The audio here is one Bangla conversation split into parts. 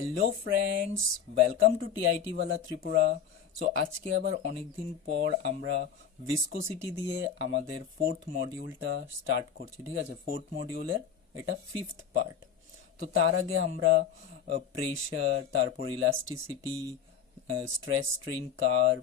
Hello friends, welcome to TIT ওয়ালা ত্রিপুরা। সো আজকে আবার অনেক দিন পর আমরা ভিসকোসিটি দিয়ে আমাদের ফোর্থ মডিউলটা স্টার্ট করছি। ঠিক আছে, ফোর্থ মডিউলের এটা ফিফথ পার্ট। তো তার আগে আমরা প্রেশার, তারপর ইলাস্টিসিটি, স্ট্রেস স্ট্রেইন কার্ভ,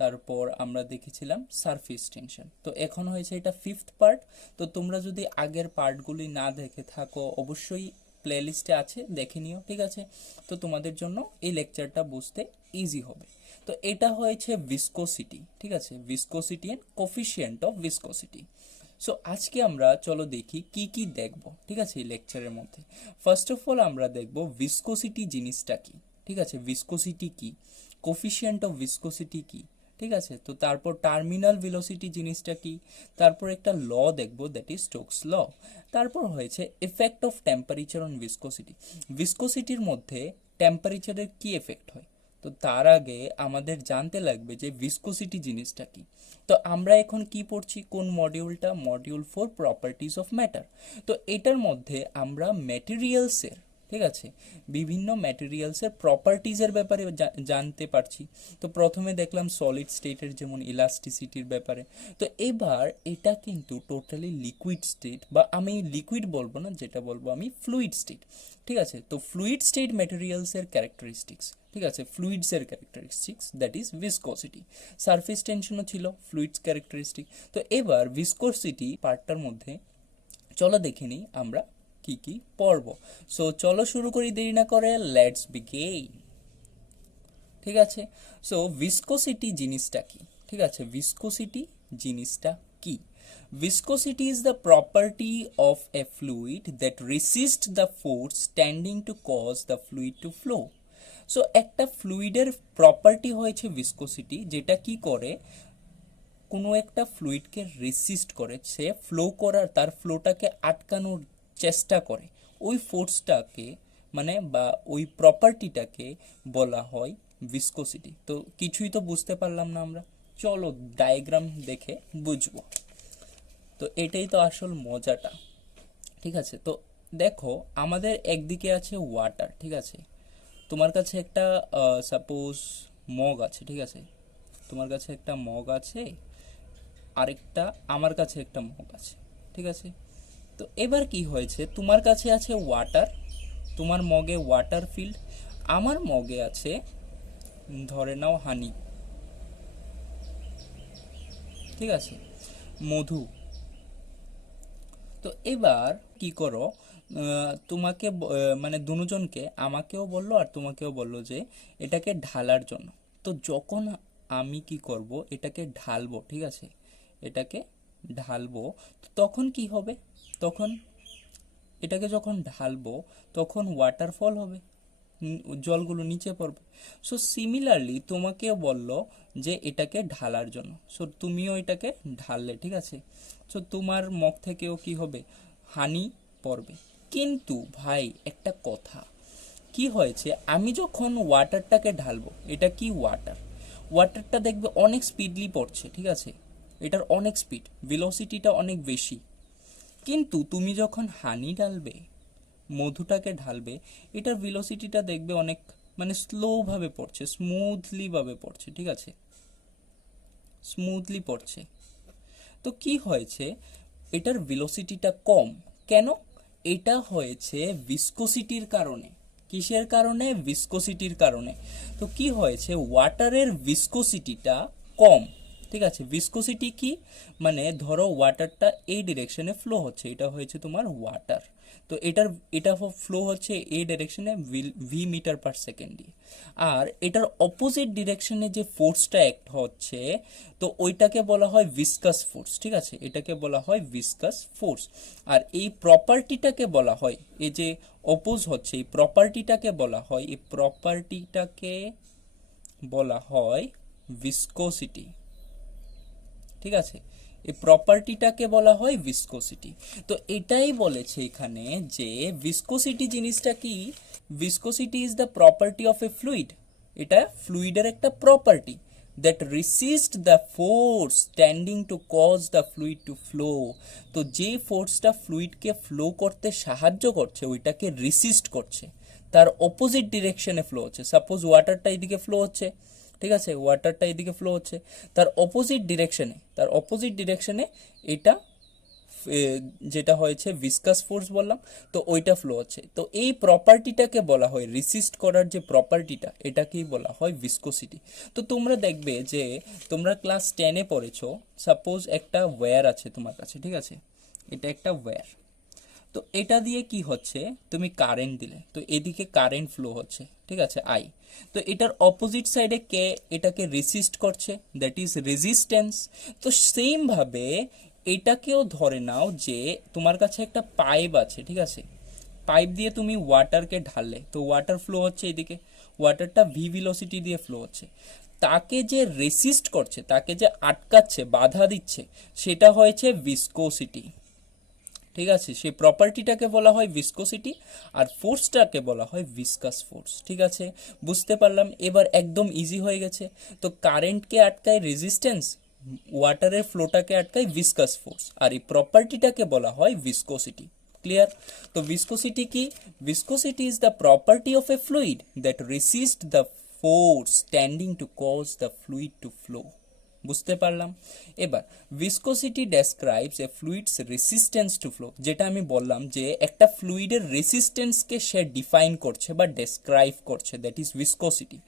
তারপর আমরা দেখেছিলাম সারফেস টেনশন। তো এখন হয়েছে এটা ফিফথ পার্ট। তো তোমরা যদি আগের পার্টগুলি না দেখে থাকো অবশ্যই প্লেলিস্টে আছে, দেখে নিও। ঠিক আছে, তো তোমাদের জন্য এই লেকচারটা বুঝতে ইজি হবে। তো এটা হয়েছে ভিসকোসিটি। ঠিক আছে, viscosity and coefficient of viscosity. So আজকে আমরা চলো দেখি কি কি দেখব। ঠিক আছে, এই লেকচারের মধ্যে ফার্স্ট অফ অল আমরা দেখব ভিসকোসিটি জিনিসটা কি। ঠিক আছে, ভিসকোসিটি কি, কোফিশিয়েন্ট অফ ভিসকোসিটি কি। ঠিক আছে, তো তারপর টার্মিনাল ভেলোসিটি জিনিসটা কি, তারপর একটা ল দেখব দ্যাট ইজ স্টোকস ল। তারপর হয়েছে effect of temperature on viscosity, ভিসকোসিটির মধ্যে টেম্পারেচারের কি এফেক্ট হয়। তো তার আগে আমাদের জানতে লাগবে যে ভিসকোসিটি জিনিসটা কি। তো আমরা এখন কি পড়ছি, কোন মডিউলটা, মডিউল 4 প্রপার্টিজ অফ ম্যাটার। তো এটার মধ্যে আমরা ম্যাটেরিয়ালসের, ঠিক আছে, বিভিন্ন ম্যাটেরিয়ালসের প্রপার্টিজের ব্যাপারে জানতে পারছি। তো প্রথমে দেখলাম সলিড স্টেটের যেমন ইলাস্টিসিটির ব্যাপারে। তো এবার এটা কিন্তু টোটালি লিকুইড স্টেট, বা আমি লিকুইড বলবো না, যেটা বলবো আমি ফ্লুইড স্টেট। ঠিক আছে, তো ফ্লুইড স্টেট ম্যাটেরিয়ালসের ক্যারেক্টারিস্টিক্স। ঠিক আছে, ফ্লুইডসের characteristics that is viscosity. Surface টেনশনও ছিল ফ্লুইডস ক্যারেক্টারিস্টিক। তো এবার ভিসকোসিটি পার্টটার মধ্যে চলো দেখে নিই আমরা কি কি পড়ব। সো চলো শুরু করি, দেরি না করে, লেটস বিগিন। ঠিক আছে, সো ভিসকোসিটি জিনিসটা কি। ঠিক আছে, ভিসকোসিটি জিনিসটা কি, viscosity is the property of a fluid that resists the force tending to cause the fluid to flow. So একটা ফ্লুইডের প্রপার্টি হয়েছে ভিসকোসিটি, যেটা কি করে, কোনো একটা ফ্লুইডকে রেসিস্ট করে, সে ফ্লো করার, তার ফ্লোটাকে আটকানোর চেষ্টা করে। ওই ফোর্সটাকে মানে বা ওই প্রপার্টিটাকে বলা হয় ভিসকোসিটি। তো কিছুই তো বুঝতে পারলাম না আমরা, চলো ডায়াগ্রাম দেখে বুঝবো। তো এটাই তো আসল মজাটা। ঠিক আছে, তো দেখো আমাদের একদিকে আছে ওয়াটার। ঠিক আছে, তোমার কাছে একটা সাপোজ মগ আছে। ঠিক আছে, তোমার কাছে একটা মগ আছে, আরেকটা আমার কাছে একটা মগ আছে। ঠিক আছে, তো এবার কি হয়েছে, তোমার কাছে আছে ওয়াটার, তোমার মগে ওয়াটার ফিল্ড, আমার মগে আছে ধরে নাও হানি। ঠিক আছে, মধু। তো এবার কি করো, তোমাকে মানে দুজনকে, আমাকেও বললো আর তোমাকেও বললো যে এটাকে ঢালার জন্য। তো যখন আমি কি করব, এটাকে ঢালবো। ঠিক আছে, এটাকে ঢালবো, তো তখন কি হবে, তখন এটাকে যখন ঢালবো তখন ওয়াটারফল হবে, জলগুলো নিচে পড়বে। সো সিমিলারলি তোমাকেও বললো যে এটাকে ঢালার জন্য, সো তুমিও এটাকে ঢাললে। ঠিক আছে, সো তোমার মুখ থেকেও কি হবে, হানি পড়বে। কিন্তু ভাই একটা কথা, কি হয়েছে, আমি যখন ওয়াটারটাকে ঢালবো, এটা কি ওয়াটার, ওয়াটারটা দেখবে অনেক স্পিডলি পড়ছে। ঠিক আছে, এটার অনেক স্পিড, ভেলোসিটিটা অনেক বেশি। কিন্তু তুমি যখন হানি ঢালবে, মধুটাকে ঢালবে, এটার ভেলোসিটিটা দেখবে অনেক মানে স্লো ভাবে পড়ছে, স্মুথলি ভাবে পড়ছে। ঠিক আছে, স্মুথলি পড়ছে। তো কি হয়েছে, এটার ভেলোসিটিটা কম কেন, এটা হয়েছে ভিসকোসিটির কারণে। কিসের কারণে, ভিসকোসিটির কারণে। তো কি হয়েছে, ওয়াটারের ভিসকোসিটিটা কম। ঠিক আছে, ভিসকোসিটি কি, মানে ধরো ওয়াটারটা এই ডিরেকশনে ফ্লো হচ্ছে, এটা হয়েছে তোমার ওয়াটার। তো এটা ফ্লো হচ্ছে এই ডিরেকশনে ভি মিটার পার সেকেন্ড দিয়ে। আর এটার অপোজিট ডিরেকশনে যে ফোর্সটা অ্যাক্ট হচ্ছে, তো ওইটাকে বলা হয় ভিসকাস ফোর্স। ঠিক আছে, এটাকে বলা হয় ভিসকাস ফোর্স। আর এই প্রপার্টিটাকে বলা হয়, এই যে অপোজ হচ্ছে এই প্রপার্টিটাকে বলা হয়, এই প্রপার্টিটাকে বলা হয় ভিসকোসিটি। ঠিক আছে, এই প্রপার্টিটাকে বলা হয় ভিসকোসিটি। তো এটাই বলেছে এখানে যে ভিসকোসিটি জিনিসটা কি, viscosity is the property of a fluid, এটা ফ্লুইডের একটা property that resist the force tending to cause the fluid to flow. তো যে ফোর্সটা ফ্লুইডকে ফ্লো করতে সাহায্য করছে ওইটাকে রিসিস্ট করছে, তার অপোজিট ডিরেকশনে ফ্লো হচ্ছে। সাপোজ ওয়াটারটা এদিকে ফ্লো হচ্ছে, ঠিক আছে, ওয়াটারটা এদিকে ফ্লো হচ্ছে, তার অপোজিট ডিরেকশনে এটা যেটা হয়েছে ভিসকাস ফোর্স বললাম, তো ওইটা ফ্লো হচ্ছে। তো এই প্রপার্টিটাকে বলা হয়, রিসিস্ট করার যে প্রপার্টিটা, এটাকেই বলা হয় ভিসকোসিটি। তো তোমরা দেখবে যে তোমরা ক্লাস 10-এ পড়েছো, সাপোজ একটা ওয়্যার আছে তোমার কাছে, ঠিক আছে, এটা একটা ওয়্যার। তো এটা দিয়ে কি হচ্ছে, তুমি কারেন্ট দিলে, তো এদিকে কারেন্ট ফ্লো হচ্ছে, ঠিক আছে, আই। তো এটার অপোজিট সাইডে কে এটাকে রেসিস্ট করছে, দ্যাট ইজ রেজিস্ট্যান্স। তো সেম ভাবে এটাকেও ধরে নাও যে তোমার কাছে একটা পাইপ আছে, ঠিক আছে, পাইপ দিয়ে তুমি ওয়াটারকে ঢাললে, তো ওয়াটার ফ্লো হচ্ছে এদিকে, ওয়াটারটা ভি ভেলোসিটি দিয়ে ফ্লো হচ্ছে। তাকে যে রেসিস্ট করছে, তাকে যে আটকাচ্ছে, বাধা দিচ্ছে, সেটা হয়েছে ভিসকোসিটি, ঠিক আছে। সেই প্রপার্টিটাকে বলা হয় ভিসকোসিটি, আর ফোর্সটাকে বলা হয় ভিসকাস ফোর্স, ঠিক আছে, বুঝতে পারলাম। এবার একদম ইজি হয়ে গেছে। তো কারেন্টকে আটকায় রেজিস্ট্যান্স, ওয়াটারের ফ্লোটাকে আটকায় ভিসকাস ফোর্স, আর এই প্রপার্টিটাকে বলা হয় ভিসকোসিটি। ক্লিয়ার? তো ভিসকোসিটি কি? Viscosity is the property of a fluid that resist the force tending to cause the fluid to flow. বুঝতে পারলাম। এবার viscosity describes a fluid's resistance to flow, যেটা আমি বললাম যে একটা ফ্লুইডের রেসিস্ট্যান্সকে সে ডিফাইন করছে বা ডেসক্রাইব করছে, that is viscosity.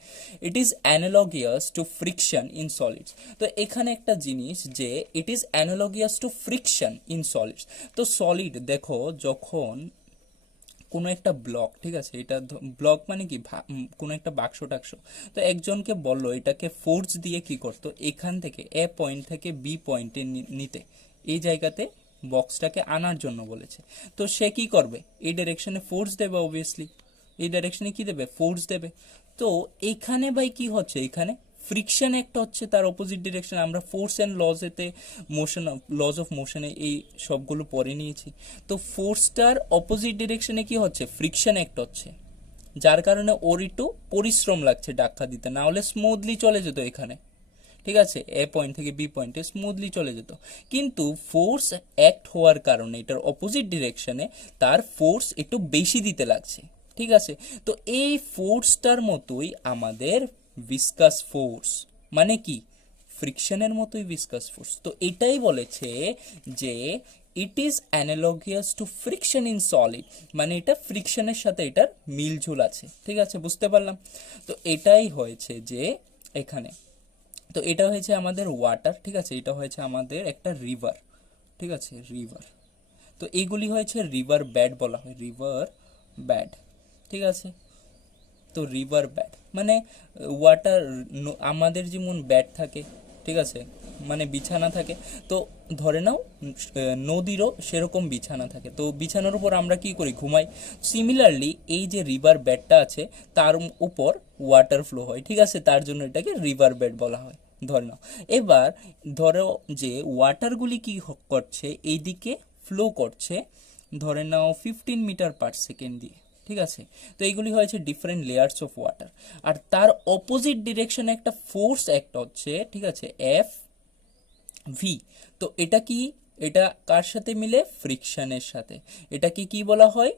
It is analogous to friction in solids. তো এখানে একটা জিনিস যে it is analogous to friction in solids. তো সলিড দেখো, যখন কোনো একটা ব্লক, ঠিক আছে, এটা ব্লক মানে কি, কোনো একটা বাক্স টাক্স, তো একজনকে বললো এটাকে ফোর্স দিয়ে কি করতো, এখান থেকে এ পয়েন্ট থেকে বি পয়েন্টে নিতে, এই জায়গাতে বক্সটাকে আনার জন্য বলেছে। তো সে কি করবে, এই ডাইরেকশনে ফোর্স দেবে, অবভিয়াসলি এই ডাইরেকশনে কি দেবে, ফোর্স দেবে। তো এখানে ভাই কি হচ্ছে, এখানে ফ্রিকশন একটা হচ্ছে, তার অপোজিট ডিরেকশন। আমরা ফোর্স অ্যান্ড লজেতে মোশন, লজ অফ মোশনে এই সবগুলো পড়ে নিয়েছি। তো ফোর্সটার অপোজিট ডিরেকশনে কি হচ্ছে, ফ্রিকশন একটা হচ্ছে, যার কারণে ওর একটু পরিশ্রম লাগছে ধাক্কা দিতে, না হলে স্মুথলি চলে যেত এখানে, ঠিক আছে, এ পয়েন্ট থেকে বি পয়েন্টে স্মুথলি চলে যেত। কিন্তু ফোর্স অ্যাক্ট হওয়ার কারণে এটার অপোজিট ডিরেকশনে তার ফোর্স একটু বেশি দিতে লাগছে, ঠিক আছে। তো এই ফোর্সটার মতোই আমাদের ভিসকাস ফোর্স, মানে কি, ফ্রিকশনের মতোই ভিসকাস ফোর্স। তো এটাই বলেছে যে it is analogous to friction in solid, মানে এটা ফ্রিকশনের সাথে এটার মিলঝুল আছে, ঠিক আছে, বুঝতে পারলাম। তো এটাই হয়েছে যে এখানে, তো এটা হয়েছে আমাদের ওয়াটার, ঠিক আছে, এটা হয়েছে আমাদের একটা রিভার, ঠিক আছে, রিভার। তো এইগুলি হয়েছে রিভার ব্যাড বলা হয়, রিভার ব্যাড, ঠিক আছে। তো রিভার ব্যাড মানে ওয়াটার, আমাদের যেমন ব্যাড থাকে, ঠিক আছে, মানে বিছানা থাকে। তো ধরে নাও নদীরও সেরকম বিছানা থাকে, তো বিছানার উপর আমরা কি করি, ঘুমাই। সিমিলারলি এই যে রিভার বেডটা আছে, তার উপর ওয়াটার ফ্লো হয়, ঠিক আছে, তার জন্য এটাকে রিভার বেড বলা হয়। ধরে নাও, এবার ধরো যে ওয়াটারগুলি কি করছে, এইদিকে ফ্লো করছে, ধরে নাও 15 মিটার পার সেকেন্ড দিয়ে, ঠিক আছে। তো এইগুলি হয়েছে ডিফারেন্ট লেয়ার্স অফ ওয়াটার, আর তার অপোজিট ডিরেকশনে একটা ফোর্স একটা হচ্ছে, ঠিক আছে, এফ ভি। তো এটা কি, এটা কার সাথে মিলে, ফ্রিকশনের সাথে। এটাকে কি বলা হয়,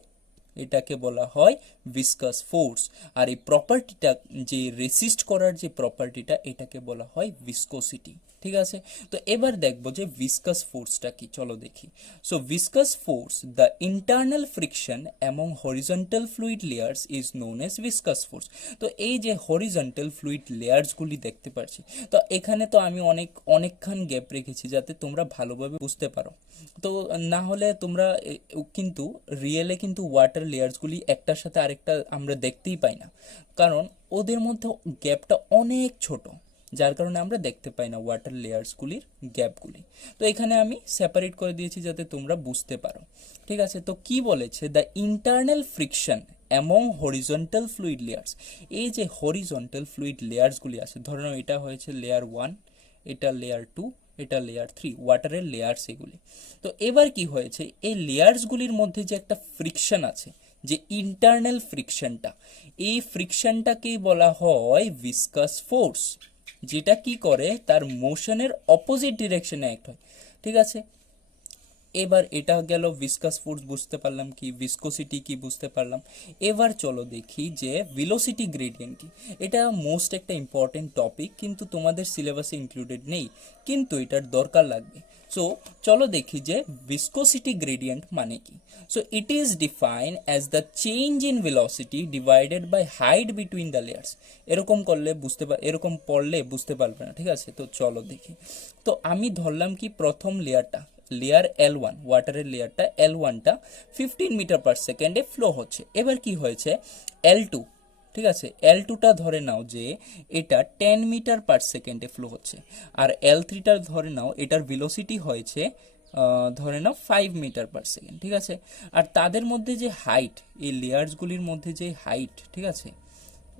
এটাকে বলা হয় ভিসকাস ফোর্স। আর এই প্রপার্টিটা, যে রেসিস্ট করার যে প্রপার্টিটা, এটাকে বলা হয় ভিসকোসিটি, ঠিক আছে। তো এবার দেখবো যে ভিসকাস ফোর্সটা কি, চলো দেখি। So viscous force, the internal friction among horizontal fluid layers is known age viscous force. তো এই যে হরিজন্টাল ফ্লুইড লেয়ার্সগুলি দেখতে পাচ্ছি, তো এখানে তো আমি অনেকক্ষণ গ্যাপ রেখেছি যাতে তোমরা ভালোভাবে বুঝতে পারো। তো না হলে তোমরা কিন্তু রিয়েলে কিন্তু ওয়াটার লেয়ার্সগুলি একটার সাথে আরেকটা আমরা দেখতেই পাই না, কারণ ওদের মধ্যে গ্যাপটা অনেক ছোট, যার কারণে আমরা দেখতে পাই না ওয়াটার লেয়ার্সগুলির গ্যাপগুলি। তো এখানে আমি সেপারেট করে দিয়েছি যাতে তোমরা বুঝতে পারো, ঠিক আছে। তো কি বলেছে, the internal friction among horizontal fluid layers. এই যে হরিজন্টাল ফ্লুইড লেয়ার্সগুলি আছে, ধরে নাও এটা হয়েছে লেয়ার 1, এটা লেয়ার 2, এটা লেয়ার 3, ওয়াটারের লেয়ার্স এগুলি। তো এবার কি হয়েছে, এই লেয়ার্সগুলির মধ্যে যে একটা ফ্রিকশন আছে, যে ইন্টারনাল ফ্রিকশনটা, এই ফ্রিকশনটাকেই বলা হয় ভিসকাস ফোর্স, যেটা কি করে তার মোশনের অপোজিট ডিরেকশনে অ্যাক্ট হয়, ঠিক আছে। এবার এটা গেল ভিসকাস ফোর্স, বুঝতে পারলাম কি ভিসকোসিটি কি বুঝতে পারলাম। এবার চলো দেখি যে ভেলোসিটি গ্রেডিয়েন্ট কি। এটা মোস্ট একটা ইম্পর্টেন্ট টপিক, কিন্তু তোমাদের সিলেবাসে ইনক্লুডেড নেই, কিন্তু এটার দরকার লাগবে। সো চলো দেখি যে ভিসকোসিটি গ্রেডিয়েন্ট মানে কি। So it is defined as the change in velocity divided by height between the layers. এরকম করলে এরকম পড়লে বুঝতে পারবে না, ঠিক আছে। তো চলো দেখি। তো আমি ধরলাম কি প্রথম লেয়ার L1, ওয়াটারের লেয়ারটা L1টা 15 মিটার পার সেকেন্ডে ফ্লো হচ্ছে। এবার কি হয়েছে L2, ঠিক আছে, L2টা ধরে নাও যে এটা 10 মিটার পার সেকেন্ডে ফ্লো হচ্ছে, আর L3টা ধরে নাও এটার ভেলোসিটি হয়েছে ধরে নাও 5 মিটার পার সেকেন্ড, ঠিক আছে। আর তাদের মধ্যে যে হাইট, এই লেয়ার্সগুলির মধ্যে যে হাইট, ঠিক আছে,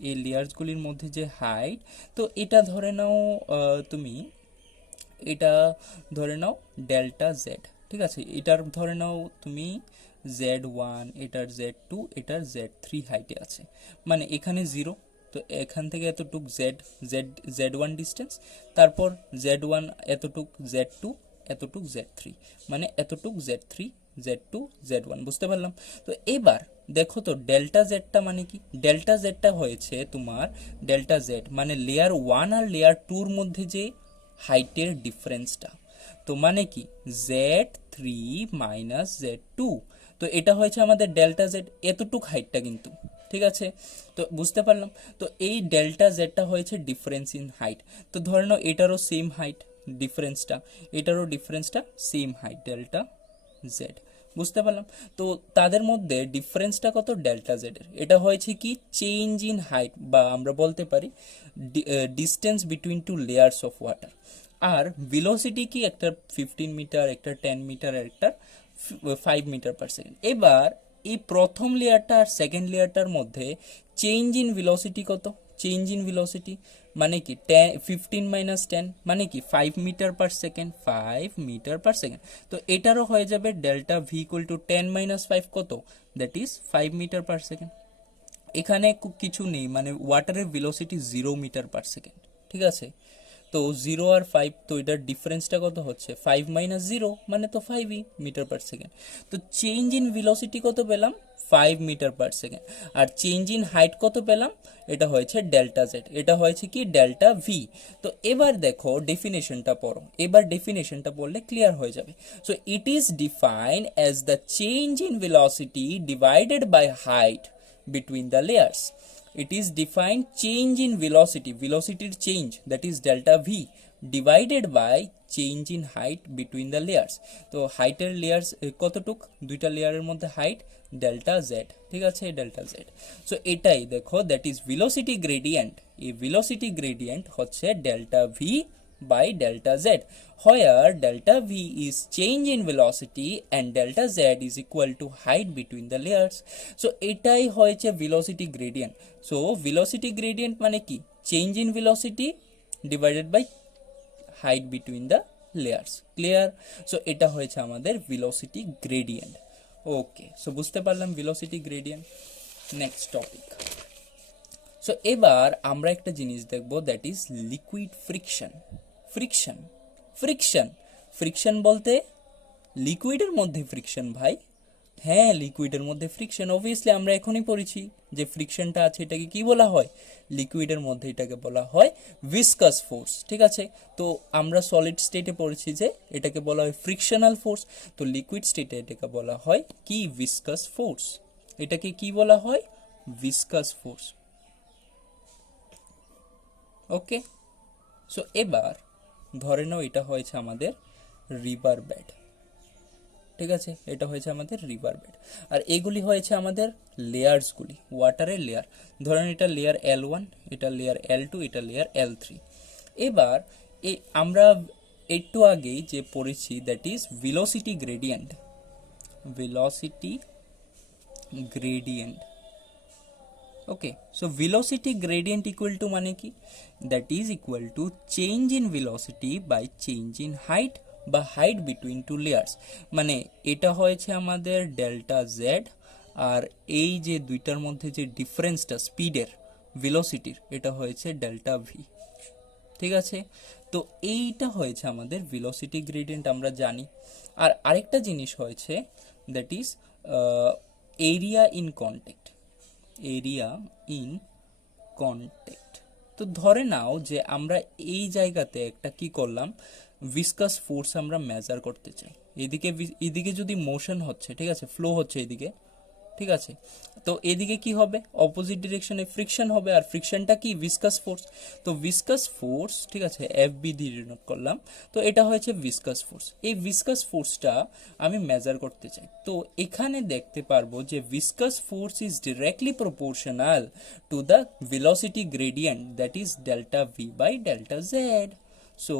এই লেয়ার্সগুলির মধ্যে যে হাইট, তো এটা ধরে নাও তুমি এটা ধরে নাও ডেল্টা জেড, ঠিক আছে। এটার ধরে নাও তুমি Z1, এটার Z2, এটার Z3 হাইটে আছে, মানে এখানে 0, তো এখান থেকে এতটুক Z1 ডিস্টেন্স, তারপর Z1 এতটুক, Z2 এতটুক, Z3 মানে এতটুক, Z3, Z2, Z1, বুঝতে পারলাম। তো এবার দেখো তো ডেল্টা জেডটা মানে কি। ডেল্টা জেডটা হয়েছে তোমার, ডেল্টা জেড মানে লেয়ার 1 আর লেয়ার 2 মধ্যে যে হাইটের ডিফারেন্সটা, তো মানে কি Z3 মাইনাস Z2, তো এটা হয়েছে আমাদের ডেল্টা জেড, এতটুক হাইটটা কিন্তু, ঠিক আছে। তো বুঝতে পারলাম। তো এই ডেল্টা জেডটা হয়েছে ডিফারেন্স ইন হাইট। তো ধরে নাও এটারও সেম হাইট, ডিফারেন্সটা, এটারও ডিফারেন্সটা সেম হাইট, ডেল্টা জেড, বুঝতে পারলাম। তো তাদের মধ্যে ডিফারেন্সটা কত, ডেল্টা জেড এর, এটা হয়েছে কি চেঞ্জ ইন হাইট, বা আমরা বলতে পারি distance between two layers of water. আর ভেলোসিটি কি, একটা 15 মিটার, একটা 10 মিটার, একটা 5 মিটার পার সেকেন্ড। এবার এই প্রথম লেয়ারটা আর সেকেন্ড লেয়ারটার মধ্যে চেঞ্জ ইন ভেলোসিটি কত, চেঞ্জ ইন ভেলোসিটি মানে কি 15 মাইনাস 10 মানে কি 5 metre per second, 5 metre per second. তো এটারও হয়ে যাবে delta V equal to 10 minus 5 কত, that is 5 metre per second. এখানে কিছু নেই, মানে ওয়াটারের ভেলোসিটি 0 মিটার পার সেকেন্ড, ঠিক আছে। তো 0 আর 5, তো এটার ডিফারেন্সটা কত হচ্ছে 5 মাইনাস 0 মানে তো 5ই মিটার পার সেকেন্ড। তো চেঞ্জ ইন ভেলোসিটি কত পেলাম, 5 মিটার পার সেকেন্ড। আর চেঞ্জ ইন হাইট কত পেলাম, এটা হয়েছে ডেল্টা জেড, এটা হয়েছে কি ডেল্টা ভি। তো এবার দেখো ডেফিনেশনটা পড়ো, এবার ডেফিনেশনটা পড়লে ক্লিয়ার হয়ে যাবে। So it is defined as the change in velocity divided by height between the layers. It is defined change in velocity, velocity change, that is delta v, divided by change in height between the layers. তো হাইটের লেয়ার্স কতটুক, দুইটা লেয়ারের মধ্যে হাইট ডেল্টা জেড, ঠিক আছে, ডেল্টা জেড। সো এটাই দেখো, দ্যাট ইজ ভেলোসিটি গ্রেডিয়েন্ট। এই ভেলোসিটি গ্রেডিয়েন্ট হচ্ছে delta V by delta z, where delta v is change in velocity and delta z is equal to height between the layers. So এটাই হয়েছে velocity gradient. So velocity gradient মানে কি, change in velocity divided by height between the layers, clear? So এটা হয়েছে আমাদের velocity gradient. Okay, so বুঝতে পারলাম velocity gradient. Next topic. So এবার আমরা একটা জিনিস দেখব, that is liquid friction. Friction friction friction বলতে লিকুইডের মধ্যে ফ্রিকশন ভাই, হ্যাঁ লিকুইডের মধ্যে ফ্রিকশন, অবভিয়াসলি আমরা এখনই পড়েছি যে ফ্রিকশনটা আছে এটাকে কি বলা হয়, লিকুইডের মধ্যে এটাকে বলা হয় ভিসকাস ফোর্স, ঠিক আছে। তো আমরা সলিড স্টেটে পড়েছি যে এটাকে বলা হয় ফ্রিকশনাল ফোর্স, তো লিকুইড স্টেটে এটাকে বলা হয় কি ভিসকাস ফোর্স, এটাকে কি বলা হয়, ভিসকাস ফোর্স। ওকে, সো এবার ধরে নাও এটা হয়েছে আমাদের রিভার বেড, ঠিক আছে, এটা হয়েছে আমাদের রিভার বেড, আর এগুলি হয়েছে আমাদের লেয়ার্সগুলি, ওয়াটারের লেয়ার। ধরেন এটা লেয়ার L1, এটা লেয়ার L2, এটা লেয়ার L3। এবার আমরা একটু আগেই যে পড়েছি, that is velocity gradient, velocity gradient. Okay, so velocity gradient equal to মানে কি, that is equal to change in velocity by change in height বা height between two layers। মানে এটা হয়েছে আমাদের ডেল্টা জেড, আর এই যে দুইটার মধ্যে যে ডিফারেন্সটা স্পিডের ভেলোসিটির, এটা হয়েছে ডেল্টা ভি। ঠিক আছে। তো এইটা হয়েছে আমাদের ভেলোসিটি গ্রেডিয়েন্ট, আমরা জানি। আর আরেকটা জিনিস হয়েছে, that is area in contact. Area in contact. তো ধরে নাও যে আমরা এই জায়গাতে একটা কি করলাম, ভিসকাস ফোর্স আমরা মেজার করতে চাই। এদিকে এদিকে যদি মোশন হচ্ছে, ঠিক আছে, ফ্লো হচ্ছে এদিকে, ঠিক আছে, তো এদিকে কি হবে, অপোজিট ডিরেকশনে ফ্রিকশন হবে, আর ফ্রিকশনটা কি, ভিসকাস ফোর্স। তো ভিসকাস ফোর্স, ঠিক আছে, এফ বি দিয়ে ডিনোট করলাম। তো এটা হয়েছে ভিসকাস ফোর্স। এই ভিসকাস ফোর্সটা আমি মেজার করতে চাই। তো এখানে দেখতে পারবো যে viscous force is directly proportional to the velocity gradient, that is delta V by delta Z. So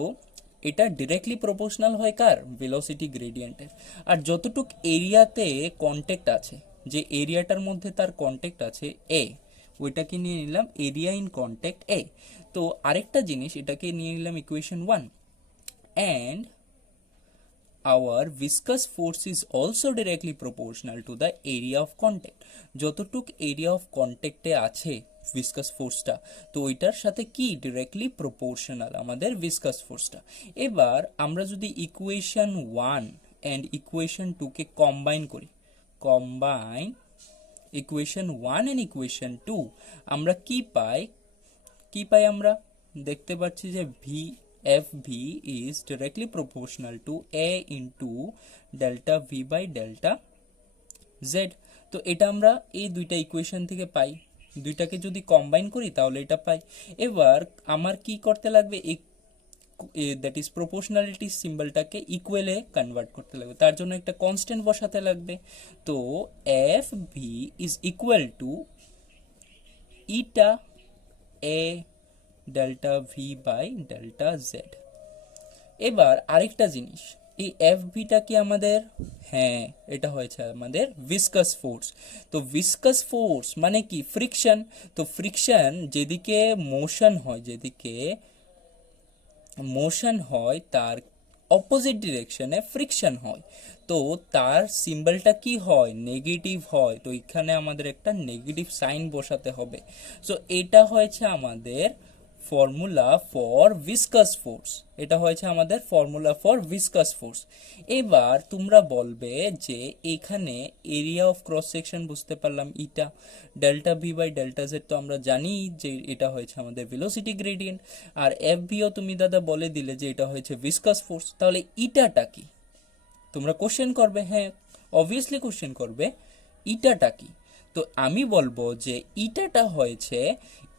এটা ডিরেক্টলি প্রপোর্শনাল হয় কার, ভেলোসিটি গ্রেডিয়েন্টের। আর যতটুক এরিয়াতে কন্ট্যাক্ট আছে, যে এরিয়াটার মধ্যে তার কন্ট্যাক্ট আছে এ, ওইটাকে নিয়ে নিলাম এরিয়া ইন কন্ট্যাক্ট এ। তো আরেকটা জিনিস, এটাকে নিয়ে নিলাম equation 1, and our viscous force is also directly proportional to the area of contact. যতটুক এরিয়া অফ কন্ট্যাক্টে আছে ভিসকাস ফোর্সটা, তো ওইটার সাথে কি ডিরেক্টলি প্রপোর্শনাল আমাদের ভিসকাস ফোর্সটা। এবার আমরা যদি ইকুয়েশন 1 অ্যান্ড ইকুয়েশন 2 কে কম্বাইন করি, কম্বাইন ইকুয়েশন 1 অ্যান্ড ইকুয়েশন 2, আমরা কি পাই, আমরা দেখতে পাচ্ছি যে V F V is directly proportional to A into delta V by delta Z. তো এটা আমরা এই দুইটা ইকুয়েশন থেকে পাই, দুইটাকে যদি কম্বাইন করি তাহলে এটা পাই। এবার আমার কি করতে লাগবে, দ্যাট ইজ প্রপোর্শনালিটি সিম্বলটাকে ইকুয়ালে কনভার্ট করতে লাগবে, তার জন্য একটা কনস্ট্যান্ট বসাতে লাগবে। তো F V is equal to eta A delta V by delta Z. এবার আরেকটা জিনিস, এই এফ ভিটা কি আমাদের, হ্যাঁ এটা হয়েছে আমাদের ভিসকাস ফোর্স। তো ভিসকাস ফোর্স মানে কি, ফ্রিকশন। তো ফ্রিকশন যেদিকে মোশন হয়, যেদিকে মোশন হয় তার অপোজিট ডিরেকশনে ফ্রিকশন হয়। তো তার সিম্বলটা কি হয়, নেগেটিভ হয়। তো এখানে আমাদের একটা নেগেটিভ সাইন বসাতে হবে। সো এটা হয়েছে আমাদের ফর্মুলা ফর ভিসকাস ফোর্স, এটা হয়েছে আমাদের ফর্মুলা ফর ভিসকাস ফোর্স। এবার তোমরা বলবে যে এখানে এরিয়া অফ ক্রস সেকশন বুঝতে পারলাম eta, delta V by delta Z তো আমরা জানি যে এটা হয়েছে আমাদের ভেলোসিটি গ্রেডিয়েন্ট, আর এফ ভিও তুমি দাদা বলে দিলে যে এটা হয়েছে ভিসকাস ফোর্স। তাহলে ইটাটা কি, তোমরা কোশ্চেন করবে, হ্যাঁ অবভিয়াসলি কোশ্চেন করবে ইটাটা কি। তো আমি বলবো যে ইটাটা হয়েছে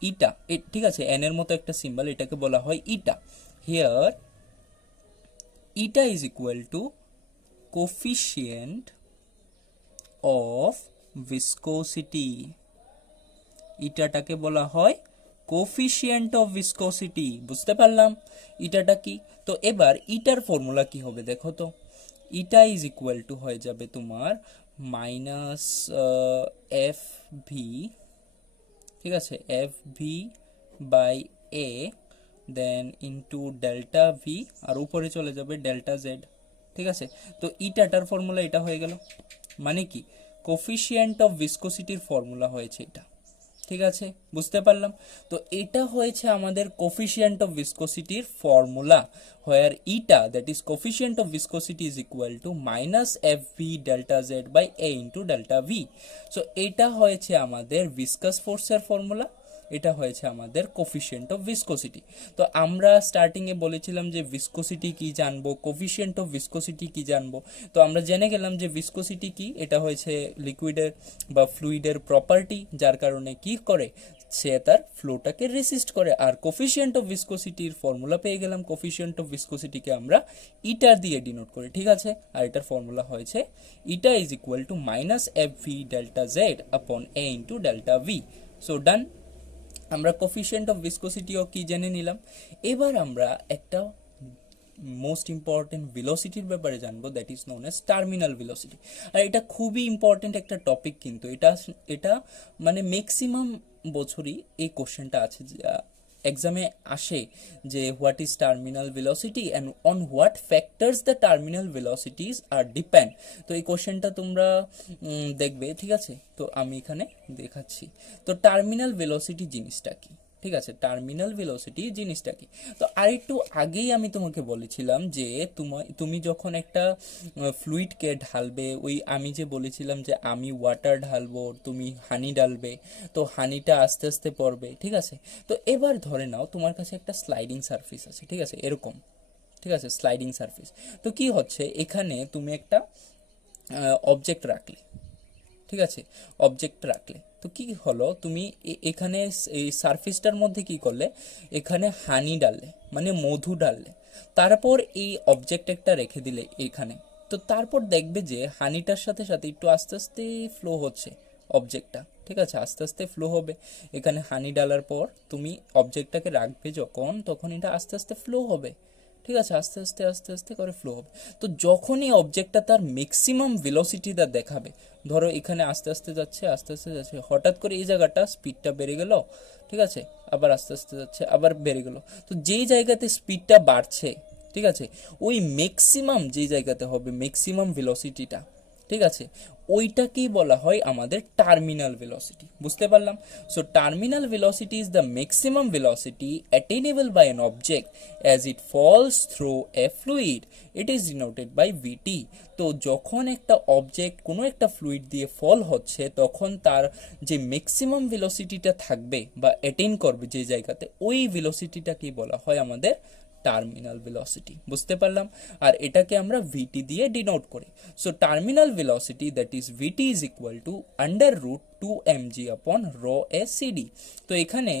ইটা, ঠিক আছে, এন এর মতো একটা সিম্বল, এটাকে বলা হয় eta. Here eta is equal to coefficient of viscosity. ইটাটাকে বলা হয় কোফিশিয়েন্ট অফ ভিসকোসিটি, বুঝতে পারলাম ইটাটা কি। তো এবার ইটার ফর্মুলা কি হবে দেখো তো, ইটা ইজ ইকুয়াল টু হয়ে যাবে তোমার মাইনাস এফ ভি, ঠিক আছে, F V by A then into delta V, আর উপরে চলে যাবে ডেল্টা জেড, ঠিক আছে। তো ইটাটার ফর্মুলা এটা হয়ে গেল, মানে কি কোফিশিয়েন্ট অফ ভিসকোসিটির ফর্মুলা হয়েছে এটা, ঠিক আছে, বুঝতে পারলাম। তো এটা হয়েছে আমাদের কোফিশিয়েন্ট অফ ভিসকোসিটির formula, where eta that is coefficient of viscosity is equal to minus F V delta Z by A into delta V. So এটা হয়েছে আমাদের ভিসকাস ফোর্সের ফর্মুলা, এটা হয়েছে আমাদের কোফিশিয়েন্ট অফ ভিসকোসিটি। তো আমরা স্টার্টিংয়ে বলেছিলাম যে ভিসকোসিটি কি জানবো, কোফিশিয়েন্ট অফ ভিসকোসিটি কি জানবো। তো আমরা জেনে গেলাম যে ভিসকোসিটি কি, এটা হয়েছে লিকুইডের বা ফ্লুইডের প্রপার্টি, যার কারণে কি করে, সে তার ফ্লোটাকে রেসিস্ট করে। আর কোফিশিয়েন্ট অফ ভিসকোসিটির ফর্মুলা পেয়ে গেলাম, কোফিশিয়েন্ট অফ ভিসকোসিটিকে আমরা ইটা দিয়ে ডিনোট করি, ঠিক আছে। আর এটার ফর্মুলা হয়েছে ইটা is equal to minus F V delta Z আপন এ ইন্টু ডেল্টা ভি। সো ডান, আমরা কোফিশিয়েন্ট অফ ভিসকোসিটিও কি জেনে নিলাম। এবার আমরা একটা মোস্ট ইম্পর্টেন্ট ভেলোসিটির ব্যাপারে জানবো, that is known as terminal velocity. আর এটা খুবই ইম্পর্টেন্ট একটা টপিক, কিন্তু এটা এটা মানে ম্যাক্সিমাম বছরই এই কোশ্চেনটা আছে, এক্সামে আসে যে what is terminal velocity and on what factors the terminal velocities are depend. তো এই কোশ্চেনটা তোমরা দেখবে, ঠিক আছে। তো আমি এখানে দেখাচ্ছি। তো টার্মিনাল ভেলোসিটি জিনিসটা কি, ঠিক আছে, টার্মিনাল ভেলোসিটি জিনিসটা কি। তো আরেকটু আগেই আমি তোমাকে বলেছিলাম যে তুমি যখন একটা ফ্লুইডকে ঢালবে, ওই আমি যে বলেছিলাম যে আমি ওয়াটার ঢালবো, তুমি হানি ঢালবে, তো হানিটা আস্তে আস্তে পড়বে, ঠিক আছে। তো এবার ধরে নাও তোমার কাছে একটা স্লাইডিং সারফেস আছে, ঠিক আছে, এরকম, ঠিক আছে, স্লাইডিং সারফেস। তো কি হচ্ছে, এখানে তুমি একটা অবজেক্ট রাখলে, ঠিক আছে, অবজেক্ট রাখলে তো কি হলো, তুমি এখানে এই সারফেসটার মধ্যে কি করলে, এখানে হানি ডাললে মানে মধু ডাললে, তারপর এই অবজেক্ট একটা রেখে দিলে এখানে। তো তারপর দেখবে যে হানিটার সাথে সাথে একটু আস্তে আস্তে ফ্লো হচ্ছে অবজেক্টটা, ঠিক আছে, আস্তে আস্তে ফ্লো হবে। এখানে হানি ডালার পর তুমি অবজেক্টটাকে রাখবে যখন, তখন এটা আস্তে আস্তে ফ্লো হবে, ঠিক আছে, আস্তে আস্তে আস্তে আস্তে করে ফ্লো হবে। তো যখনই অবজেক্টটা তার ম্যাক্সিমাম ভেলোসিটিটা দেখাবে, ধরো এখানে আস্তে আস্তে যাচ্ছে, আস্তে আস্তে যাচ্ছে, হঠাৎ করে এই জায়গাটা স্পিডটা বেড়ে গেল, ঠিক আছে, আবার আস্তে আস্তে যাচ্ছে, আবার বেড়ে গেল। তো যেই জায়গাতে স্পিডটা বাড়ছে, ঠিক আছে, ওই ম্যাক্সিমাম যেই জায়গাতে হবে ম্যাক্সিমাম ভেলোসিটিটা, ঠিক আছে, ওইটাকেই বলা হয় আমাদের টার্মিনাল ভেলোসিটি। বুঝতে পারলাম? So terminal velocity is the maximum velocity attainable by an object as it falls through a fluid, it is denoted by VT. তো যখন একটা অবজেক্ট কোনো একটা ফ্লুইড দিয়ে ফল হচ্ছে, তখন তার যে ম্যাক্সিমাম ভেলোসিটিটা থাকবে বা অ্যাটেন করবে যে জায়গাতে, ওই ভেলোসিটিটাকেই বলা হয় আমাদের টার্মিনাল ভেলোসিটি। বুঝতে পারলাম? আর এটাকে আমরা ভিটি দিয়ে ডিনোট করি। So terminal velocity that is VT is equal to under root 2mg upon rho A CD. তো এখানে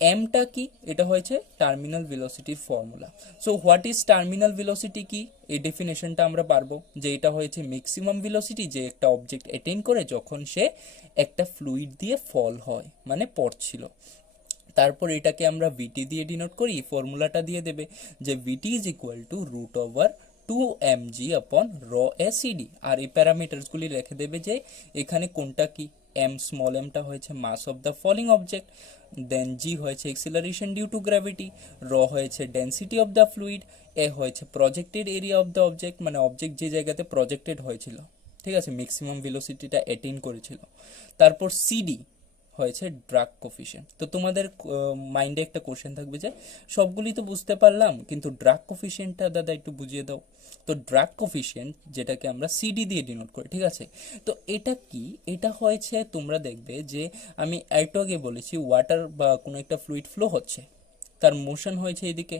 এমটা কি, এটা হয়েছে টার্মিনাল ভেলোসিটির formula. So what is terminal velocity কি, এই ডেফিনেশনটা আমরা পারবো যে এটা হয়েছে ম্যাক্সিমাম ভেলোসিটি যে একটা অবজেক্ট অ্যাটেইন করে যখন সে একটা ফ্লুইড দিয়ে ফল হয় মানে পড়ছিল। তারপর এটাকে আমরা ভিটি দিয়ে ডিনোট করি, ফর্মুলাটা দিয়ে দেবে যে VT is equal to root over 2mg upon rho ACD. আর এই প্যারামিটারসগুলি রেখে দেবে যে এখানে কোনটা কি, এম স্মল এমটা হয়েছে মাস অফ দ্য ফলিং অবজেক্ট, দেন জি হয়েছে এক্সিলারেশন ডিউ টু গ্র্যাভিটি, র হয়েছে ডেন্সিটি অফ দ্য ফ্লুইড, এ হয়েছে projected area of the object মানে অবজেক্ট যে জায়গাতে প্রজেক্টেড হয়েছিল, ঠিক আছে, ম্যাক্সিমাম ভেলোসিটিটা অ্যাটেইন করেছিল। তারপর সিডি হয়েছে ড্রাগ কোফিশিয়েন্ট। তো তোমাদের মাইন্ডে একটা কোশ্চেন থাকবে যে সবগুলি তো বুঝতে পারলাম, কিন্তু ড্রাগ কোফিশিয়েন্টটা দাদা একটু বুঝিয়ে দাও। তো ড্রাগ কোফিশিয়েন্ট যেটাকে আমরা সিডি দিয়ে ডিনোট করি, ঠিক আছে। তো এটা কি, এটা হয়েছে, তোমরা দেখবে যে আমি একটু আগে বলেছি ওয়াটার বা কোনো একটা ফ্লুইড ফ্লো হচ্ছে, তার মোশন হয়েছে এদিকে,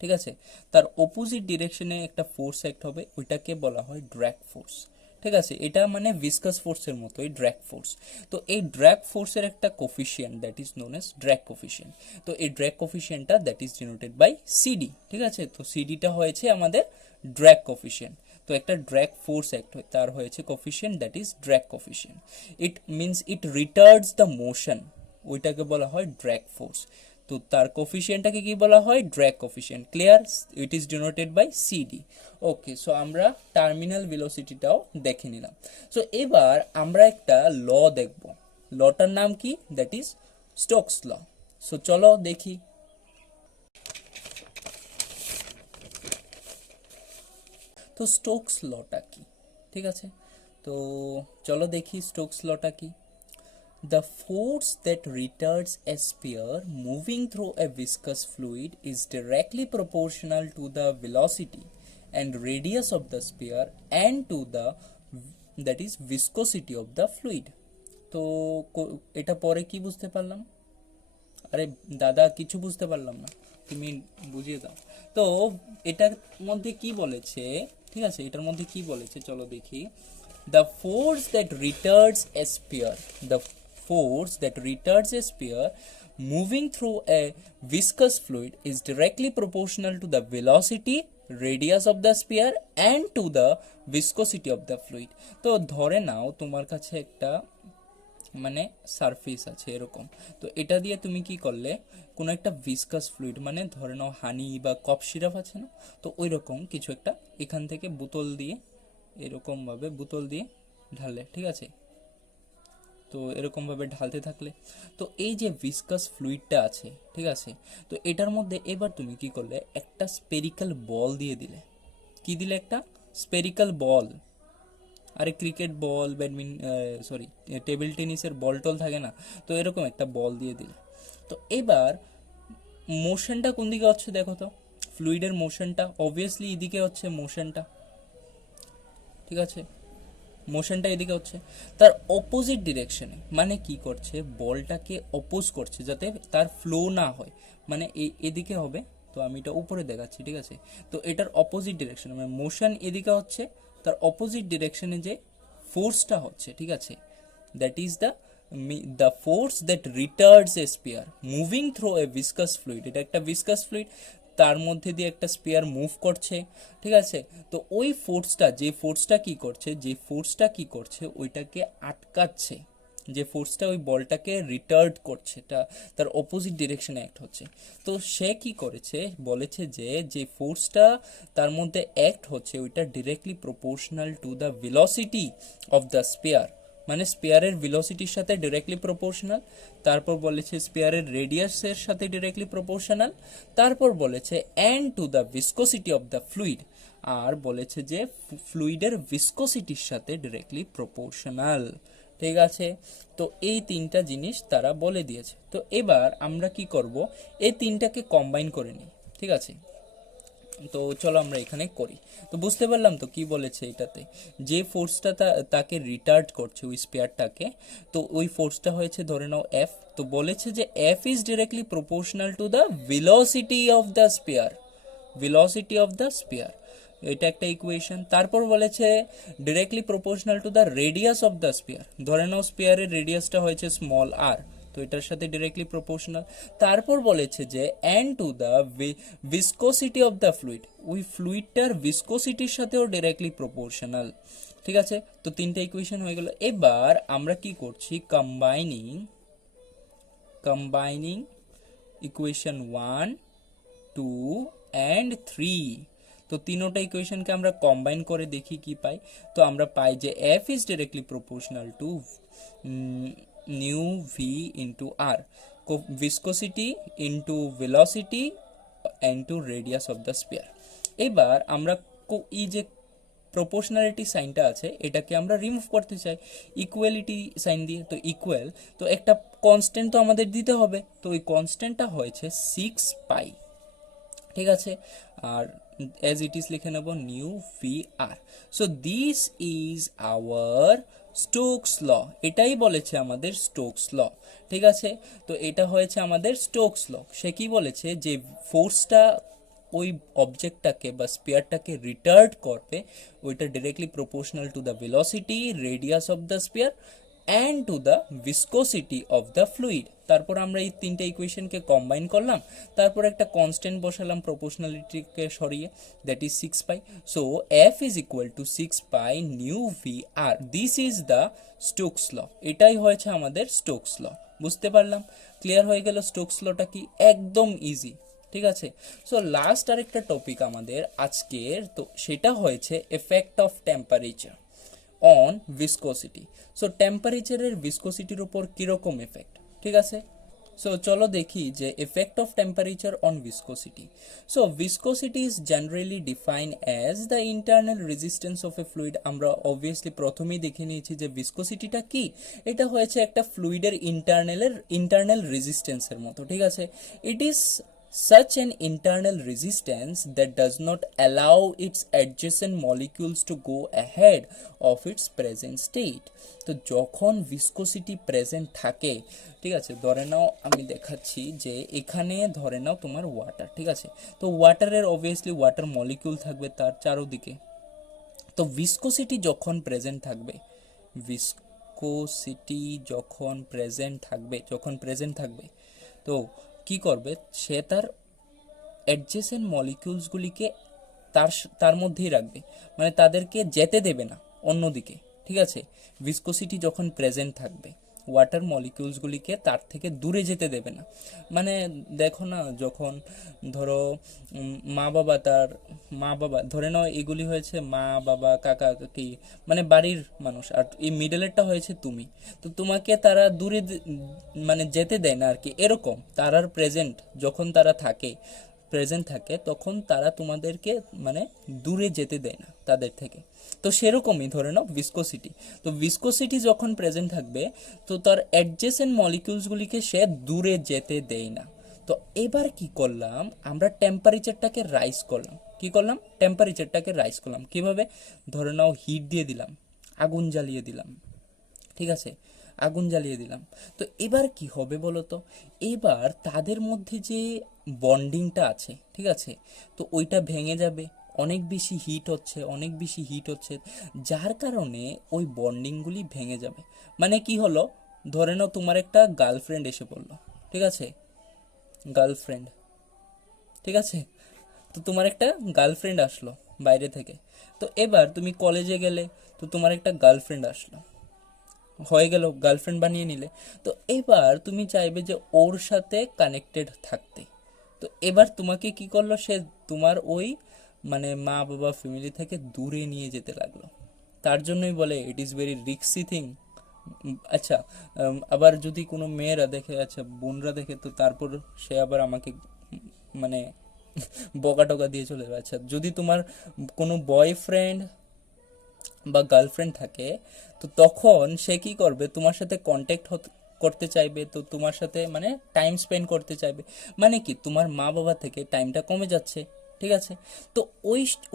ঠিক আছে, তার অপোজিট ডিরেকশনে একটা ফোর্স অ্যাক্ট হবে, ওইটাকে বলা হয় ড্র্যাগ ফোর্স, ঠিক আছে। এটা মানে ভিসকাস ফোর্সের মতোই ড্র্যাগ ফোর্স। তো এই ড্র্যাগ ফোর্সের একটা coefficient that is known as drag coefficient. তো এই ড্র্যাগ কোফিশিয়েন্টটা that is denoted by CD, ঠিক আছে। তো সিডিটা হয়েছে আমাদের ড্র্যাগ কোফিশিয়েন্ট। তো একটা ড্র্যাগ ফোর্স অ্যাক্ট হয়, তার হয়েছে coefficient that is drag coefficient. It means it retards the motion, ওইটাকে বলা হয় ড্র্যাগ ফোর্স। তো তার কোফিশিয়েন্টটাকে কি বলা হয়, drag coefficient. Clear? It is denoted by CD. Okay, so আমরা টার্মিনাল ভেলোসিটিটাও দেখে নিলাম। সো এবার আমরা একটা ল দেখব, লটার নাম কি, that is Stokes law. So চলো দেখি। তো স্টোকস লটা কি, ঠিক আছে, তো চলো দেখি স্টোকস লটা কি। The force that retards a sphere moving through a viscous fluid is directly proportional to the velocity and radius of the sphere and to the that is viscosity of the fluid. তো এটা পরে কি বুঝতে পারলাম? আরে দাদা কিছু বুঝতে পারলাম না, তুমি বুঝিয়ে দাও। তো এটার মধ্যে কি বলেছে, ঠিক আছে, এটার মধ্যে কি বলেছে চলো দেখি। The force that retards a sphere, the force that retards a sphere moving through a viscous fluid is directly proportional to the velocity, radius of the sphere and to the viscosity of the fluid. তো ধরে নাও তোমার কাছে একটা মানে সারফেস আছে এরকম, তো এটা দিয়ে তুমি কি করলে, কোনো একটা ভিসকাস ফ্লুইড মানে ধরে নাও হানি বা কফ সিরাপ আছে না, তো ওই রকম কিছু একটা এখান থেকে বোতল দিয়ে এরকম ভাবে বোতল দিয়ে ঢাললে, ঠিক আছে। তো এরকম ভাবে ঢালতে থাকলে, তো এই যে ভিসকাস ফ্লুইডটা আছে, ঠিক আছে, তো এটার মধ্যে এবার তুমি কি করলে, একটা স্পেরিক্যাল বল দিয়ে দিলে। কি দিলে? একটা স্পেরিক্যাল বল। আরে cricket ball, badminton, sorry, table টেনিসের বল টল থাকে না, তো এরকম একটা বল দিয়ে দিলে। তো এবার মোশনটা কোন দিকে হচ্ছে দেখো তো, ফ্লুইডের মোশনটা অবভিয়াসলি এদিকে হচ্ছে মোশনটা, ঠিক আছে, মোশনটা এদিকে হচ্ছে, তার অপোজিট ডিরেকশনে, মানে কি করছে, বলটাকে অপোজ করছে যাতে তার ফ্লো না হয়, মানে এদিকে হবে। তো আমি এটা উপরে দেখাচ্ছি, ঠিক আছে। তো এটার অপোজিট ডিরেকশন, মানে মোশন এদিকে হচ্ছে, তার অপোজিট ডিরেকশনে যে ফোর্সটা হচ্ছে, ঠিক আছে, that is the force that retards a sphere moving through a viscous fluid. এটা একটা ভিসকাস ফ্লুইড, তার মধ্যে দিয়ে একটা স্পিয়ার মুভ করছে, ঠিক আছে। তো ওই ফোর্সটা, যে ফোর্সটা কি করছে, যে ফোর্সটা কি করছে ওইটাকে আটকাচ্ছে, যে ফোর্সটা ওই বলটাকে রিটার্ড করছে, এটা তার অপোজিট ডিরেকশনে অ্যাক্ট হচ্ছে। তো সে কি করেছে, বলেছে যে যে ফোর্সটা তার মধ্যে অ্যাক্ট হচ্ছে ওইটা directly proportional to the velocity of the spear, মানে স্পিয়ারের ভেলোসিটির সাথে ডিরেক্টলি প্রপোর্শনাল। তারপর বলেছে স্পিয়ারের রেডিয়াসের সাথে ডিরেক্টলি প্রপোর্শনাল। তারপর বলেছে and to the viscosity of the fluid, আর বলেছে যে ফ্লুইডের ভিসকোসিটির সাথে ডিরেক্টলি প্রপোর্শনাল, ঠিক আছে। তো এই তিনটা জিনিস তারা বলে দিয়েছে। তো এবার আমরা কি করব, এই তিনটাকে কম্বাইন করে নিই, ঠিক আছে। তো চলো আমরা এখানে করি। তো বুঝতে পারলাম তো কি বলেছে এটাতে, যে ফোর্সটা তাকে রিটার্ড করছে ওই স্পেয়ারটাকে, তো ওই ফোর্সটা হয়েছে ধরে নাও এফ। তো বলেছে যে F is directly proportional to the velocity of the spare, velocity of the spare, এটা একটা ইকুয়েশন। তারপর বলেছে directly proportional to the radius of the spare, ধরে নাও স্পেয়ারের রেডিয়াসটা হয়েছে স্মল আর, তো এটার সাথে ডিরেক্টলি প্রপোর্শনাল। তারপর বলেছে যে and to the viscosity of the fluid, ওই ফ্লুইডটার ভিসকোসিটির সাথেও ডিরেক্টলি প্রপোর্শনাল, ঠিক আছে। তো তিনটা ইকুয়েশন হয়ে গেল। এবার আমরা কি করছি, কম্বাইনিং ইকুয়েশন 1, 2 অ্যান্ড 3। তো তিনোটা ইকুয়েশনকে আমরা কম্বাইন করে দেখি কি পাই। তো আমরা পাই যে F is directly proportional to nu V into R, viscosity into velocity into radius of the sphere. এবার আমরা এই যে প্রপোর্শনালিটি সাইনটা আছে এটাকে আমরা রিমুভ করতে চাই ইকুয়ালিটি সাইন দিয়ে। তো ইকুয়াল, তো একটা কনস্ট্যান্ট তো আমাদের দিতে হবে, তো ওই কনস্ট্যান্টটা হয়েছে 6 পাই, ঠিক আছে। আর অ্যাজ ইট ইজ লিখে নেব nu V R. So this is our Stokes law, এটাই বলেছে আমাদের স্টোকস ল, ঠিক আছে। তো এটা হয়েছে আমাদের স্টোকস ল। সে কি বলেছে যে ফোর্সটা ওই অবজেক্টটাকে বা স্পিয়ারটাকে রিটার্ড করবে, ওইটা directly proportional to the velocity, radius of the spear and to the viscosity of the fluid. তারপর আমরা এই তিনটা ইকুয়েশনকে কম্বাইন করলাম, তারপর একটা কনস্ট্যান্ট বসালাম প্রপোর্শনালিটিকে সরিয়ে, that is 6 pi. So F is equal to 6 pi nu V R, this is the Stokes law, এটাই হয়েছে আমাদের স্টোকস ল। বুঝতে পারলাম, ক্লিয়ার হয়ে গেল স্টোকস লটা কি, একদম ইজি, ঠিক আছে। সো লাস্ট আরেকটা টপিক আমাদের আজকের, তো সেটা হয়েছে effect of temperature on viscosity. So টেম্পারেচারের ভিসকোসিটির উপর কিরকম এফেক্ট, ঠিক আছে। সো চলো দেখি যে effect of temperature on viscosity. So viscosity is generally define as the internal resistance of a fluid. আমরা অবভিয়াসলি প্রথমেই দেখে নিয়েছি যে ভিসকোসিটিটা কি, এটা হয়েছে একটা ফ্লুইডের ইন্টারনাল রেজিস্ট্যান্সের মতো, ঠিক আছে। It is such an internal resistance that does not allow its adjacent molecules to go ahead of its present state. তো যখন ভিসকোসিটি প্রেজেন্ট থাকে, ঠিক আছে, ধরে নাও আমি দেখাচ্ছি যে এখানে ধরে নাও তোমার ওয়াটার, ঠিক আছে। তো ওয়াটারের অবভিয়াসলি ওয়াটার মলিকিউল থাকবে তার চারোদিকে। তো ভিসকোসিটি যখন প্রেজেন্ট থাকবে, ভিসকোসিটি যখন প্রেজেন্ট থাকবে তো কি করবে, সে তার অ্যাডজেসেন্ট মলিকিউলসগুলিকে তার তার মধ্যেই রাখবে, মানে তাদেরকে যেতে দেবে না অন্যদিকে, ঠিক আছে। ভিসকোসিটি যখন প্রেজেন্ট থাকবে, ওয়াটার মলিকিউলসগুলিকে তার থেকে দূরে যেতে দেবে না। মানে দেখো না, যখন ধরো মা বাবা ধরে নাও এগুলি হয়েছে মা বাবা কাকা কাকি, মানে বাড়ির মানুষ, আর এই মিডলেরটা হয়েছে তুমি। তো তোমাকে তারা দূরে মানে যেতে দেয় না আর কি, এরকম তারার প্রেজেন্ট যখন তারা থাকে প্রেজেন্ট থাকে তখন তারা তোমাদেরকে মানে দূরে যেতে দেয় না তাদের থেকে। তো সেরকমই ধরে নাও ভিসকোসিটি, তো ভিসকোসিটি যখন প্রেজেন্ট থাকবে তো তার অ্যাডজেসেন্ট মলিকিউলসগুলিকে সে দূরে যেতে দেয় না। তো এবার কি করলাম আমরা, টেম্পারেচারটাকে রাইজ করলাম। কি করলাম? টেম্পারেচারটাকে রাইজ করলাম কিভাবে? ধরে নাও হিট দিয়ে দিলাম, আগুন জ্বালিয়ে দিলাম, ঠিক আছে, আগুন জ্বালিয়ে দিলাম। তো এবার কি হবে বলো তো? এবার তাদের মধ্যে যে বন্ডিংটা আছে, ঠিক আছে, তো ওইটা ভেঙে যাবে। অনেক বেশি হিট হচ্ছে, অনেক বেশি হিট হচ্ছে, যার কারণে ওই বন্ডিংগুলি ভেঙে যাবে। মানে কি হলো, ধরে নাও তোমার একটা গার্লফ্রেন্ড এসে পড়লো, ঠিক আছে, গার্লফ্রেন্ড, ঠিক আছে, তো তোমার একটা গার্লফ্রেন্ড আসলো বাইরে থেকে। তো এবার তুমি কলেজে গেলে, তো তোমার একটা গার্লফ্রেন্ড আসলো, হয়ে গেল, গার্লফ্রেন্ড বানিয়ে নিলে। তো এবার তুমি চাইবে যে ওর সাথে কানেক্টেড থাকতে। তো এবার তোমাকে কি করলো সে, তোমার ওই মানে মা বাবা ফ্যামিলি থেকে দূরে নিয়ে যেতে লাগলো। তার জন্যই বলে ইট ইজ ভেরি রিক্সি থিং। আচ্ছা, আবার যদি কোনো মেয়েরা দেখে, আচ্ছা বোনরা দেখে, তো তারপর সে আবার আমাকে মানে বকা টকা দিয়ে চলে যাবে। আচ্ছা, যদি তোমার কোনো বয়ফ্রেন্ড বা গার্লফ্রেন্ড থাকে, তো তখন সে কি করবে, তোমার সাথে কন্ট্যাক্ট করতে চাইবে, তো তোমার সাথে মানে টাইম স্পেন্ড করতে চাইবে। মানে কি, তোমার মা বাবা থেকে টাইমটা কমে যাচ্ছে, ঠিক আছে। তো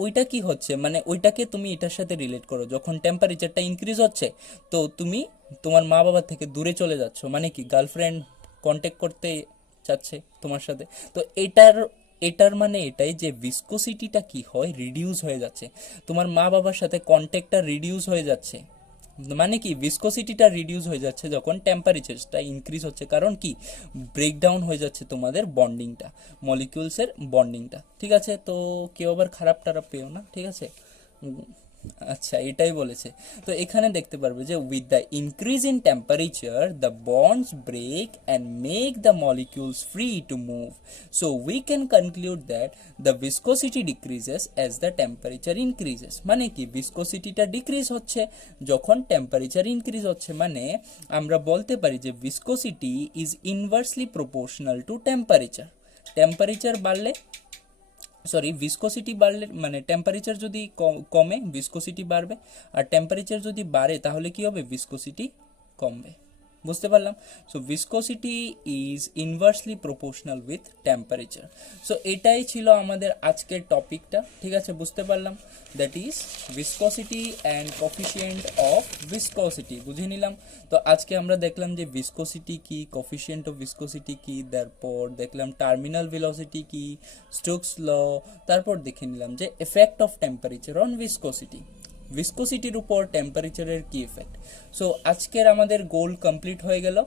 ওইটা কি হচ্ছে, মানে ওইটাকে তুমি এটার সাথে রিলেট করো, যখন টেম্পারেচারটা ইনক্রিজ হচ্ছে তো তুমি তোমার মা বাবা থেকে দূরে চলে যাচ্ছ, মানে কি গার্লফ্রেন্ড কন্ট্যাক্ট করতে চাচ্ছে তোমার সাথে। তো এটার এটার মানে এটাই যে ভিসকোসিটিটা কি হয়, রিডিউস হয়ে যাচ্ছে, তোমার মা বাবার সাথে কন্ট্যাক্টটা রিডিউস হয়ে যাচ্ছে। মানে কি, ভিসকোসিটিটা রিডিউস হয়ে যাচ্ছে যখন টেম্পারেচারটা ইনক্রিজ হচ্ছে, কারণ কি, ব্রেকডাউন হয়ে যাচ্ছে তোমাদের বন্ডিংটা, মলিকিউলসের বন্ডিংটা, ঠিক আছে। তো কেউ আবার খারাপ টারাপ পেও না, ঠিক আছে। আচ্ছা, এটাই বলেছে। তো এখানে দেখতে পারবে যে with the increase in temperature the bonds break and make the molecules free to move, so we can conclude that the viscosity decreases as the temperature increases. মানে কি, ভিসকোসিটিটা ডিক্রিজ হচ্ছে যখন টেম্পারেচার ইনক্রিজ হচ্ছে, মানে আমরা বলতে পারি যে viscosity is inversely proportional to temperature. Temperature বাড়লে, সরি, ভিসকোসিটি বাড়লে মানে টেম্পারেচার যদি কমে ভিসকোসিটি বাড়বে, আর টেম্পারেচার যদি বাড়ে তাহলে কি হবে, ভিসকোসিটি কমবে। বুঝতে পারলাম? So viscosity is inversely proportional with temperature. So এটাই ছিল আমাদের আজকের টপিকটা, ঠিক আছে, বুঝতে পারলাম, that is viscosity and coefficient of viscosity, বুঝে নিলাম। তো আজকে আমরা দেখলাম যে ভিসকোসিটি কি, কোফিশিয়েন্ট অফ ভিসকোসিটি কি, তারপর দেখলাম টার্মিনাল ভেলোসিটি কি, স্টোকস ল, তারপর দেখে নিলাম যে effect of temperature on viscosity, ভিসকোসিটির উপর টেম্পারেচারের কি এফেক্ট। সো আজকের আমাদের গোল কমপ্লিট হয়ে গেল,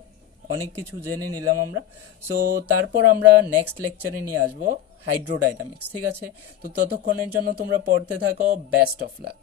অনেক কিছু জেনে নিলাম আমরা। সো তারপর আমরা নেক্সট লেকচারে নিয়ে আসবো হাইড্রোডাইনামিক্স, ঠিক আছে। তো ততক্ষণের জন্য তোমরা পড়তে থাকো, বেস্ট অফ লাক।